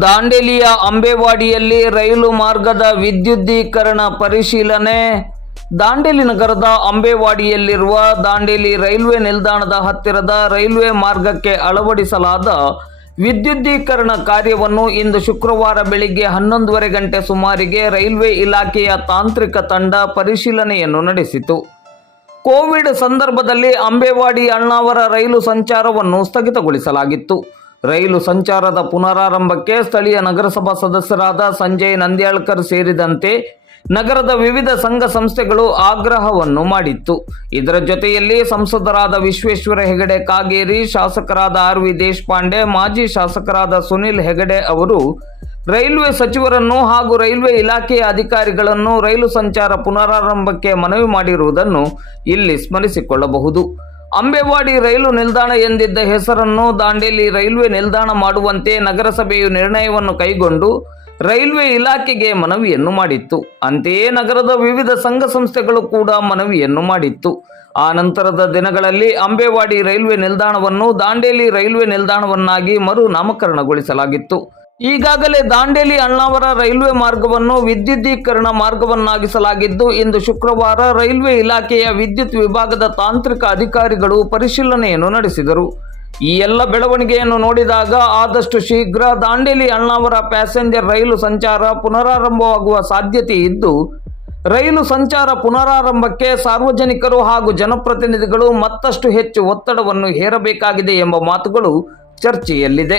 ದಾಂಡೇಲಿಯ ಅಂಬೇವಾಡಿಯಲ್ಲಿ ರೈಲು ಮಾರ್ಗದ ವಿದ್ಯುದ್ದೀಕರಣ ಪರಿಶೀಲನೆ. ದಾಂಡೇಲಿ ನಗರದ ಅಂಬೇವಾಡಿಯಲ್ಲಿರುವ ದಾಂಡೇಲಿ ರೈಲ್ವೆ ನಿಲ್ದಾಣದ ಹತ್ತಿರದ ರೈಲ್ವೆ ಮಾರ್ಗಕ್ಕೆ ಅಳವಡಿಸಲಾದ ವಿದ್ಯುದ್ದೀಕರಣ ಕಾರ್ಯವನ್ನು ಇಂದು ಶುಕ್ರವಾರ ಬೆಳಿಗ್ಗೆ ಹನ್ನೊಂದುವರೆ ಗಂಟೆ ಸುಮಾರಿಗೆ ರೈಲ್ವೆ ಇಲಾಖೆಯ ತಾಂತ್ರಿಕ ತಂಡ ಪರಿಶೀಲನೆಯನ್ನು ನಡೆಸಿತು. ಕೋವಿಡ್ ಸಂದರ್ಭದಲ್ಲಿ ಅಂಬೇವಾಡಿ ಅಣ್ಣಾವರ ರೈಲು ಸಂಚಾರವನ್ನು ಸ್ಥಗಿತಗೊಳಿಸಲಾಗಿತ್ತು. ರೈಲು ಸಂಚಾರದ ಪುನರಾರಂಭಕ್ಕೆ ಸ್ಥಳೀಯ ನಗರಸಭಾ ಸದಸ್ಯರಾದ ಸಂಜಯ್ ನಂದ್ಯಾಳ್ಕರ್ ಸೇರಿದಂತೆ ನಗರದ ವಿವಿಧ ಸಂಘ ಸಂಸ್ಥೆಗಳು ಆಗ್ರಹವನ್ನು ಮಾಡಿತ್ತು. ಇದರ ಜೊತೆಯಲ್ಲಿ ಸಂಸದರಾದ ವಿಶ್ವೇಶ್ವರ ಹೆಗಡೆ ಕಾಗೇರಿ, ಶಾಸಕರಾದ ಆರ್ ವಿ ದೇಶಪಾಂಡೆ, ಮಾಜಿ ಶಾಸಕರಾದ ಸುನಿಲ್ ಹೆಗಡೆ ಅವರು ರೈಲ್ವೆ ಸಚಿವರನ್ನು ಹಾಗೂ ರೈಲ್ವೆ ಇಲಾಖೆಯ ಅಧಿಕಾರಿಗಳನ್ನು ರೈಲು ಸಂಚಾರ ಪುನರಾರಂಭಕ್ಕೆ ಮನವಿ ಮಾಡಿರುವುದನ್ನು ಇಲ್ಲಿ ಸ್ಮರಿಸಿಕೊಳ್ಳಬಹುದು. ಅಂಬೆವಾಡಿ ರೈಲು ನಿಲ್ದಾಣ ಎಂದಿದ್ದ ಹೆಸರನ್ನು ದಾಂಡೇಲಿ ರೈಲ್ವೆ ನಿಲ್ದಾಣ ಮಾಡುವಂತೆ ನಗರಸಭೆಯು ನಿರ್ಣಯವನ್ನು ಕೈಗೊಂಡು ರೈಲ್ವೆ ಇಲಾಖೆಗೆ ಮನವಿಯನ್ನು ಮಾಡಿತ್ತು. ಅಂತೆಯೇ ನಗರದ ವಿವಿಧ ಸಂಘ ಸಂಸ್ಥೆಗಳು ಕೂಡ ಮನವಿಯನ್ನು ಮಾಡಿತ್ತು. ಆ ನಂತರದ ದಿನಗಳಲ್ಲಿ ಅಂಬೆವಾಡಿ ರೈಲ್ವೆ ನಿಲ್ದಾಣವನ್ನು ದಾಂಡೇಲಿ ರೈಲ್ವೆ ನಿಲ್ದಾಣವನ್ನಾಗಿ ಮರು ನಾಮಕರಣಗೊಳಿಸಲಾಗಿತ್ತು ಈಗಾಗಲೇ ದಾಂಡೇಲಿ ಅಣ್ಣಾವರ ರೈಲ್ವೆ ಮಾರ್ಗವನ್ನು ವಿದ್ಯುದ್ದೀಕರಣ ಮಾರ್ಗವನ್ನಾಗಿಸಲಾಗಿದ್ದು, ಇಂದು ಶುಕ್ರವಾರ ರೈಲ್ವೆ ಇಲಾಖೆಯ ವಿದ್ಯುತ್ ವಿಭಾಗದ ತಾಂತ್ರಿಕ ಅಧಿಕಾರಿಗಳು ಪರಿಶೀಲನೆಯನ್ನು ನಡೆಸಿದರು. ಈ ಎಲ್ಲ ಬೆಳವಣಿಗೆಯನ್ನು ನೋಡಿದಾಗ ಆದಷ್ಟು ಶೀಘ್ರ ದಾಂಡೇಲಿ ಅಣ್ಣಾವರ ಪ್ಯಾಸೆಂಜರ್ ರೈಲು ಸಂಚಾರ ಪುನರಾರಂಭವಾಗುವ ಸಾಧ್ಯತೆ ಇದ್ದು, ರೈಲು ಸಂಚಾರ ಪುನರಾರಂಭಕ್ಕೆ ಸಾರ್ವಜನಿಕರು ಹಾಗೂ ಜನಪ್ರತಿನಿಧಿಗಳು ಮತ್ತಷ್ಟು ಹೆಚ್ಚು ಒತ್ತಡವನ್ನು ಹೇರಬೇಕಾಗಿದೆ ಎಂಬ ಮಾತುಗಳು ಚರ್ಚೆಯಲ್ಲಿದೆ.